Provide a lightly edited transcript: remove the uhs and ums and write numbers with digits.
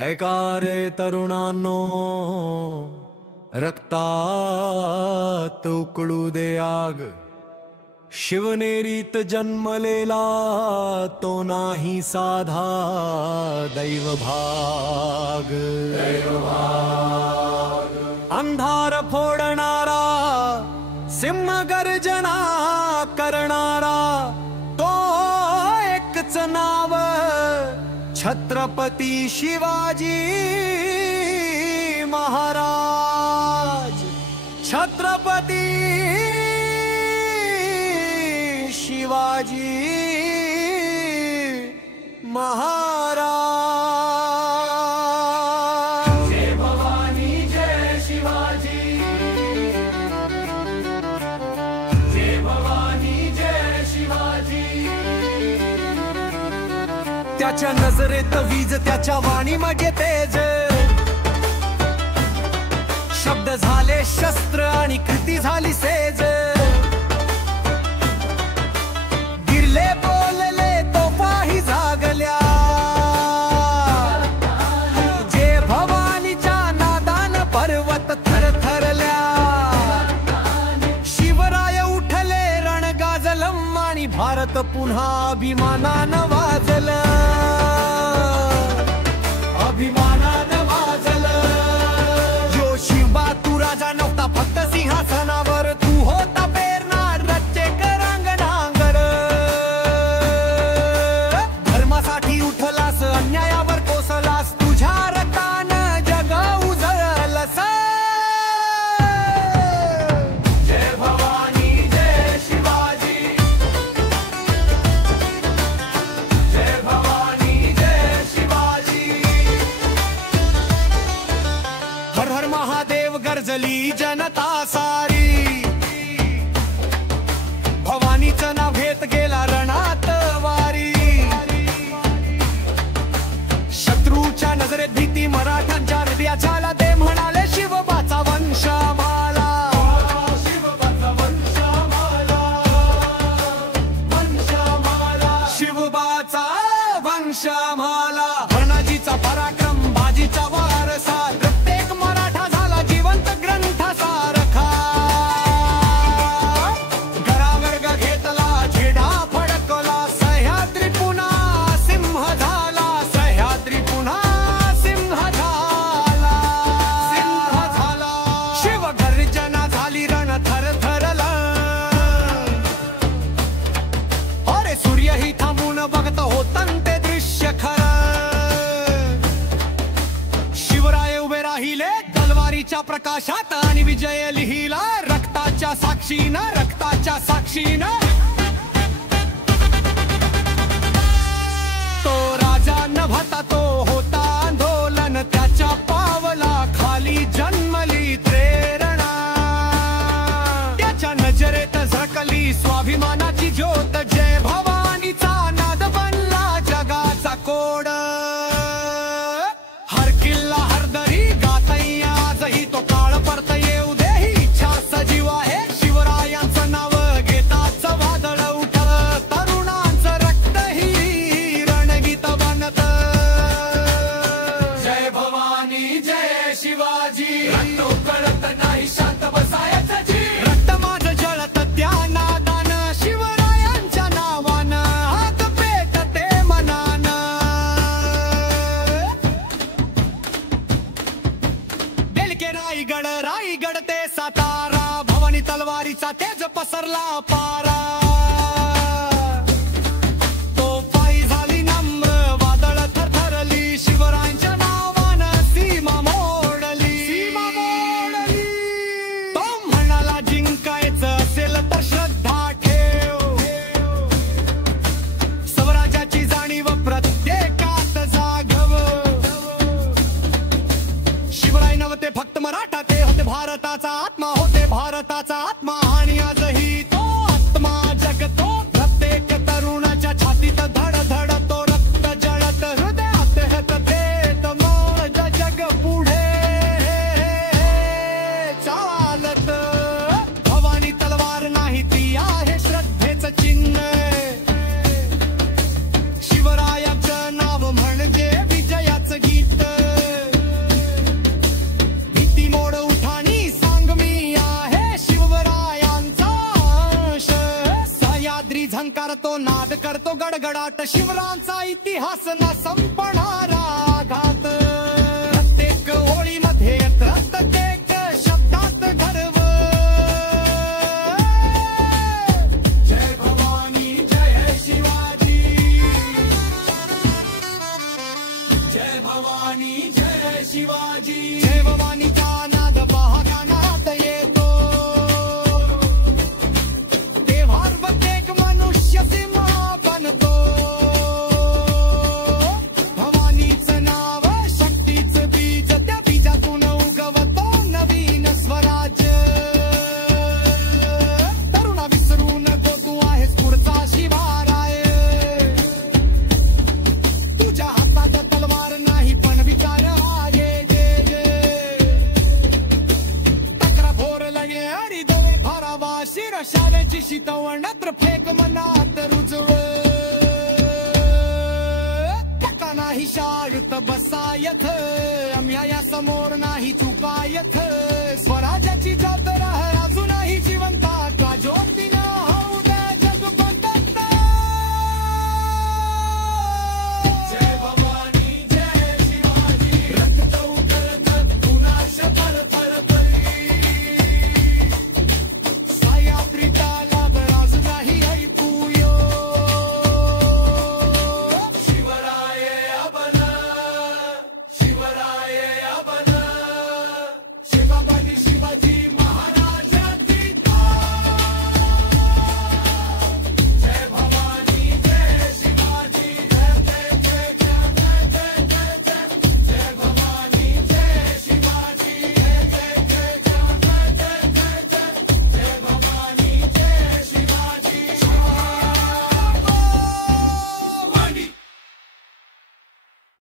ऐका रे तरुणांनो, रक्तात उकळू दे आग। शिवनेरीत जन्मलेला तो नाही साधा दैवभाग। अंधार फोडणारा, सिंह गर्जना करणारा, तो एकच नाव छत्रपती शिवाजी महाराज। छत्रपती शिवाजी महाराज। जय भवानी जय शिवाजी, जय भवानी जय शिवाजी। त्याच्या नजरेत वीज, त्याच्या वाणीमध्ये तेज, शब्द झाले शस्त्र आणि कृती झाली सेज। गिरले बोलले तोफाही जागल्या, जे भवानीच्या नादान पर्वत थरथरल्या। शिवराय उठले रण गाजलं आणि भारत पुन्हा अभिमानानं वाजलं, अभिमानानं वाजलं। जो शिवा तू राजा नव्हता फक्त सिंहासनावर, तू होता पेरणार रच्चेकर अंगणांगर। धर्मासाठी उठलास, अन्यायावर कोसलास, तुझ्या रक्तानं जग उजळलं। जय भवानी जय शिवाजी, जय भवानी जय शिवाजी। हर हर महादेव गर्जली जनता सारी, भवानीचं नाव घेत गेला रणात वारी। शत्रूच्या नजरेत भीती, मराठ्यांच्या हृदयात झाला दे, म्हणाले शिवबाचा वंश आम्हाला, शिवबाचा वंश आम्हाला, वंश आम्हाला, शिवबाचा वंश आम्हाला। धनाजीचा पराक्रम, बाजीचा वारसा, प्रत्येक मराठा झाला जिवंत ग्रंथासारखा। गरावर्ग घेतला, झेडा फडकला, सह्याद्री पुन्हा सिंह झाला, सह्याद्री पुन्हा सिंह झाला, सिंह झाला। शिव गर्जना झाली, रण थरथरलं, अरे सूर्यही थांबून बघत होतं ते दृश्य खरं। शिवराय उभे राहिले तलवारीच्या प्रकाशात आणि विजय लिहिला रक्ताच्या साक्षीनं, रक्ताच्या साक्षीनं। तो राजा नभता, तो होता आंदोलन, त्याच्या पावला खाली जन्मली प्रेरणा। त्याच्या नजरेत झळकली स्वाभिमानाची ज्योत, जय भवानीचा नाद बनला जगाचा कोड। हर किल्ला हर दरी गातई आजही, तो काळ परत येऊ दे ही इच्छा सजीव आहे। शिवरायांचं नाव घेताच वादळ उठलं, तरुणांचं रक्त ही रणगीत बनत। जय भवानी जय शिवाजी, रक्त उकळत नाही शांत बसायचं जी। रक्त माझं जळत त्या नादानं, शिवरायांच्या नावानं हात पेटते मनानं। बेलके रायगड, रायगड ते सातारा, भवानी तलवारीचा तेज पसरला पारा। तोफाई झाली नम्र, वादळ थरथरली, शिवरायांच्या नावानं सीमा मोडली, सीमा मोडली। तो म्हणाला जिंकायचं असेल तर श्रद्धा ठेव, स्वराज्याची जाणीव प्रत्येकात जागव। शिवराय नव्हते फक्त मराठा, ते होते भारताचा आत्मा, होते भारताचा आत्मा। आणि आजही तो आत्मा जगतो प्रत्येक तरुणाच्या छातीत, धड धड तो रक्त जळत हृदयात हेत देत मौन जग पुढे चालत। भवानी तलवार नाही, ती आहे श्रद्धेचं चिन्ह। शिवरायाचं नाव म्हणजे विजयाचं गीत। तो नाद करतो गडगडाट शिवरायांचा इतिहास न संपणारा घात प्रत्येक ओळीमध्ये प्रत्येक शब्दात गर्व जय भवानी जय शिवाजी जय भवानी जय शिवाजी जय भवानीचा नाद पहा कानात येतो तेव्हार प्रत्येक मनुष्य सिंह बनतो भवानीचं नाव शक्तीचं बीज त्या बीजातून उगवतो नवीन स्वराज्य तरुणा विसरू नको तू आहेस पुढचा शिवराय तुझ्या हातात तलवार नाही पण विचार हा ये तक्रा फोर लगे आणि दोळे भरावा शिर शाळेची शितवण नत्र फेक मनात रुजव पक्का नाही शाळेत बसायथ आम्ही या समोर नाही चुकायथ स्वराज्याची ज्योत राह